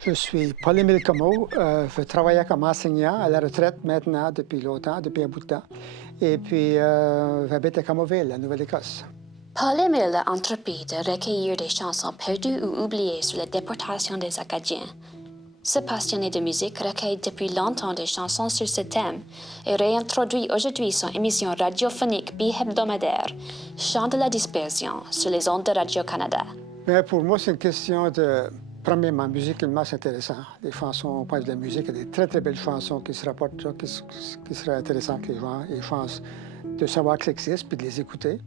Je suis Paul-Émile Comeau. Je travaille comme enseignant à la retraite maintenant depuis longtemps, depuis un bout de temps. Et puis, j'habite à Comeauville, la Nouvelle-Écosse. Paul-Émile a entrepris de recueillir des chansons perdues ou oubliées sur la déportation des Acadiens. Ce passionné de musique recueille depuis longtemps des chansons sur ce thème et réintroduit aujourd'hui son émission radiophonique bi-hebdomadaire, Chants de la dispersion, sur les ondes de Radio-Canada. Mais pour moi, c'est une question de... Premièrement, musicalement, c'est intéressant. Les chansons, on parle de la musique, il y a des très, très belles chansons qui se rapportent, qui seraient intéressantes que les gens aient chance de savoir que ça existe puis de les écouter.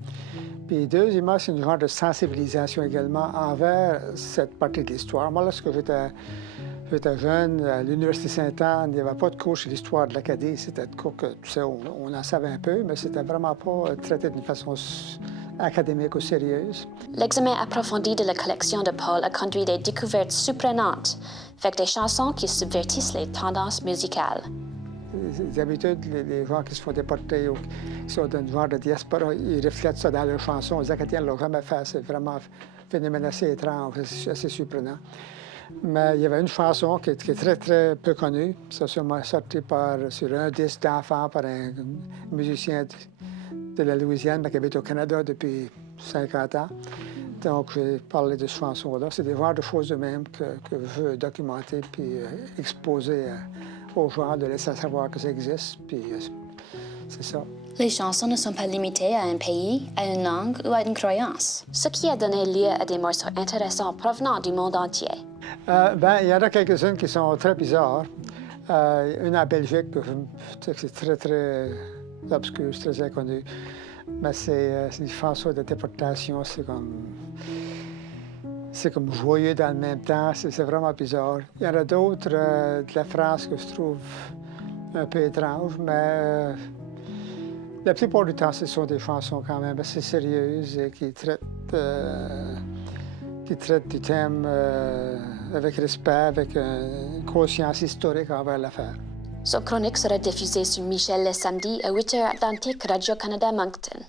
Puis deuxièmement, c'est une genre de sensibilisation également envers cette partie de l'histoire. Moi, lorsque j'étais jeune, à l'Université Sainte-Anne, il n'y avait pas de cours sur l'histoire de l'Acadie. C'était de cours que, tu sais, on en savait un peu, mais c'était vraiment pas traité d'une façon académique ou sérieuse. L'examen approfondi de la collection de Paul a conduit des découvertes surprenantes, avec des chansons qui subvertissent les tendances musicales. D'habitude, les gens qui se font déporter ou qui sont d'un genre de diaspora, ils reflètent ça dans leurs chansons. Les Acadiens ne l'ont jamais fait. C'est vraiment un phénomène assez étrange, assez surprenant. Mais il y avait une chanson qui est très, très peu connue. Ça sûrement sorti sur un disque d'enfant par un musicien de la Louisiane, mais qui habite au Canada depuis 50 ans. Donc, j'ai parlé de cette chanson-là. C'est des genres de choses de même que je veux documenter puis exposer aux gens, de laisser savoir que ça existe. Puis c'est ça. Les chansons ne sont pas limitées à un pays, à une langue ou à une croyance, ce qui a donné lieu à des morceaux intéressants provenant du monde entier. Il y en a quelques-unes qui sont très bizarres. Une en Belgique, c'est très, très obscur, c'est très inconnu. Mais c'est une chanson de déportation, c'est comme joyeux dans le même temps, c'est vraiment bizarre. Il y en a d'autres de la France que je trouve un peu étranges, mais la plupart du temps, ce sont des chansons quand même assez sérieuses et qui traitent du thème avec respect, avec une conscience historique envers l'affaire. Cette chronique sera diffusée sur Michel le samedi à 8h Atlantique Radio-Canada Moncton.